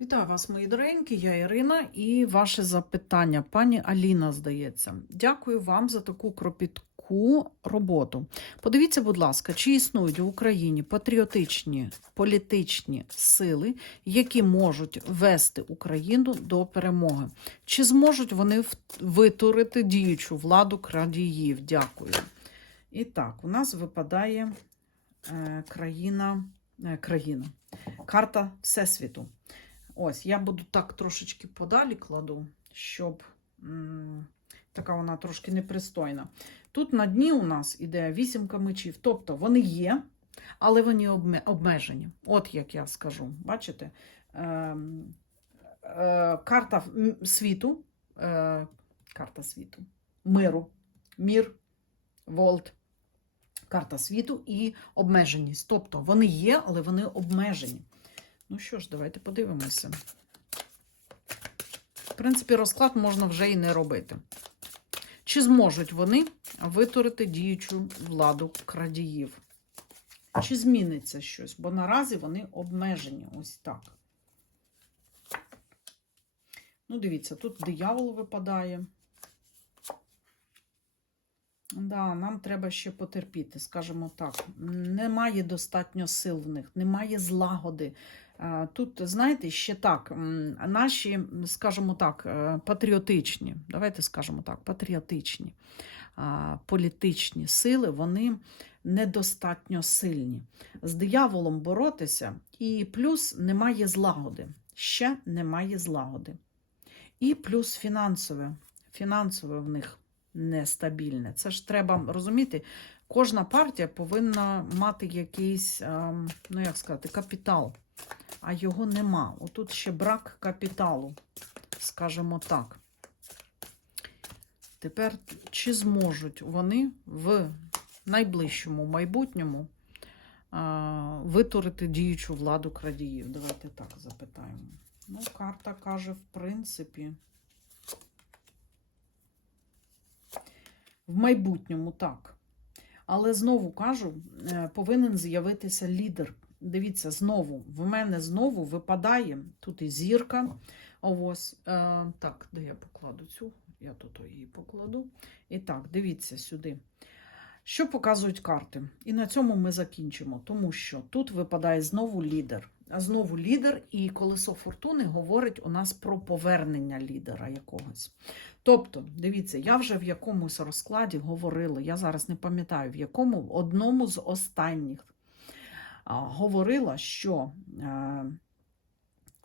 Вітаю вас, мої доренькі, я Ірина, і ваше запитання, пані Аліна, здається. Дякую вам за таку кропітку роботу. Подивіться, будь ласка, чи існують в Україні патріотичні політичні сили, які можуть вести Україну до перемоги? Чи зможуть вони витурити діючу владу крадіїв? Дякую. І так, у нас випадає е, країна, е, країна, карта Всесвіту. Ось, я буду так трошечки подалі кладу, щоб така вона трошки непристойна. Тут на дні у нас іде вісімка мечів, тобто вони є, але вони обмежені. От як я скажу. Бачите? Ем, е, карта світу, е, карта світу, миру, мір, волт. Карта світу і обмеженість. Тобто вони є, але вони обмежені. Ну що ж, давайте подивимося. В принципі, розклад можна вже і не робити. Чи зможуть вони витворити діючу владу крадіїв? Чи зміниться щось? Бо наразі вони обмежені. Ось так. Ну, дивіться, тут диявол випадає. Да, нам треба ще потерпіти, скажімо так. Немає достатньо сил в них, немає злагоди. Е, Тут, знаєте, ще так, наші, скажімо так, е, патріотичні, давайте скажемо так, патріотичні політичні сили, вони недостатньо сильні. З дияволом боротися, і плюс немає злагоди. Ще немає злагоди. І плюс фінансове. Фінансове в них нестабільне. Це ж треба розуміти, кожна партія повинна мати якийсь, ем, ну як сказати, капітал, а його нема. Отут ще брак капіталу, скажімо так. Тепер чи зможуть вони в найближчому майбутньому а, витворити діючу владу крадіїв? Давайте так запитаємо. Ну, карта каже, в принципі. В майбутньому так. Але знову кажу, е, повинен з'явитися лідер. Дивіться, знову, в мене знову випадає тут і зірка. Ось, е, так, де я покладу цю? Я тут її покладу. І так, дивіться сюди. Що показують карти? І на цьому ми закінчимо, тому що тут випадає знову лідер. Знову лідер, і колесо фортуни говорить у нас про повернення лідера якогось. Тобто, дивіться, я вже в якомусь розкладі говорила, я зараз не пам'ятаю, в якому одному з останніх говорила, що е,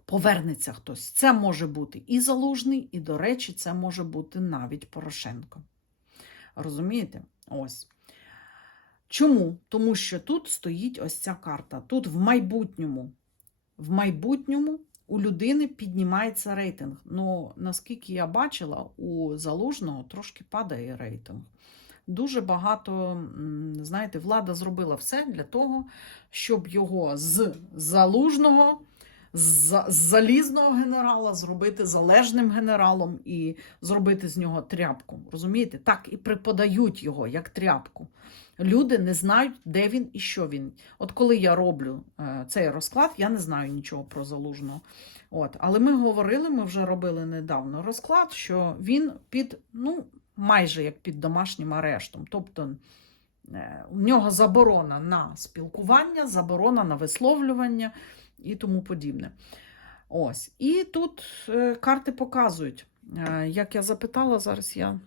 повернеться хтось. Це може бути і залужний, і, до речі, це може бути навіть Порошенко. Розумієте? Ось. Чому? Тому що тут стоїть ось ця карта. Тут в майбутньому, в майбутньому у людини піднімається рейтинг. Ну, наскільки я бачила, у залужного трошки падає рейтинг. Дуже багато, знаєте, влада зробила все для того, щоб його з залужного, з залізного генерала зробити залежним генералом і зробити з нього тряпку. Розумієте? Так і преподають його як тряпку. Люди не знають, де він і що він. От коли я роблю е, цей розклад, я не знаю нічого про залужного. От. Але ми говорили, ми вже робили недавно розклад, що він під, ну, майже як під домашнім арештом. Тобто е, у нього заборона на спілкування, заборона на висловлювання і тому подібне. Ось. І тут е, карти показують, е, як я запитала, зараз я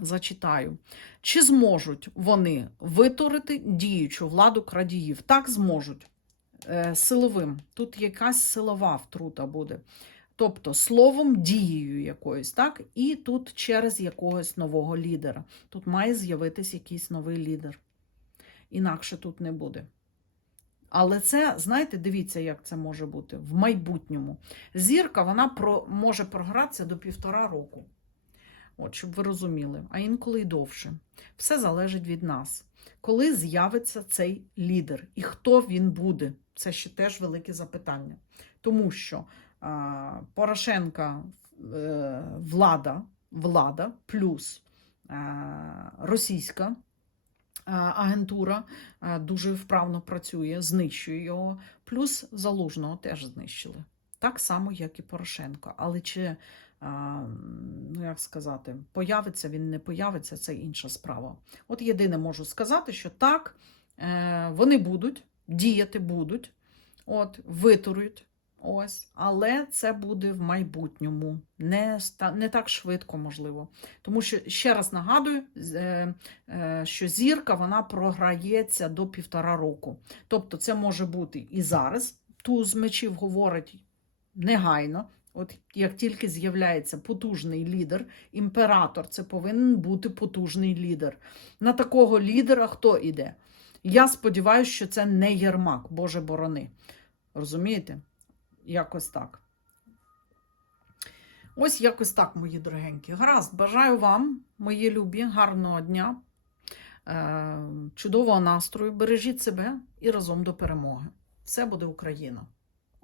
зачитаю. Чи зможуть вони витворити діючу владу крадіїв? Так зможуть. Силовим. Тут якась силова втрута буде. Тобто словом, дією якоюсь, так? І тут через якогось нового лідера. Тут має з'явитись якийсь новий лідер. Інакше тут не буде. Але це, знаєте, дивіться, як це може бути в майбутньому. Зірка вона про, може програтися до півтора року. От, щоб ви розуміли, а інколи й довше. Все залежить від нас. Коли з'явиться цей лідер і хто він буде? Це ще теж велике запитання. Тому що Порошенка е, влада, влада плюс російська агентура дуже вправно працює, знищує його, плюс залужного теж знищили. Так само, як і Порошенко. Але чи, ну як сказати, появиться він, не появиться, це інша справа. От єдине можу сказати, що так, е, вони будуть, діяти будуть, от, витурують. Ось, але це буде в майбутньому, не, не так швидко, можливо. Тому що, ще раз нагадую, з- е, е, що зірка вона програється до півтора року. Тобто це може бути і зараз. Туз мечів говорить негайно. От як тільки з'являється потужний лідер, імператор, це повинен бути потужний лідер. На такого лідера хто іде? Я сподіваюся, що це не Єрмак, Боже борони. Розумієте? Якось так. Ось якось так, мої дорогенькі. Гаразд, бажаю вам, мої любі, гарного дня, е, чудового настрою. Бережіть себе і разом до перемоги. Все буде Україна!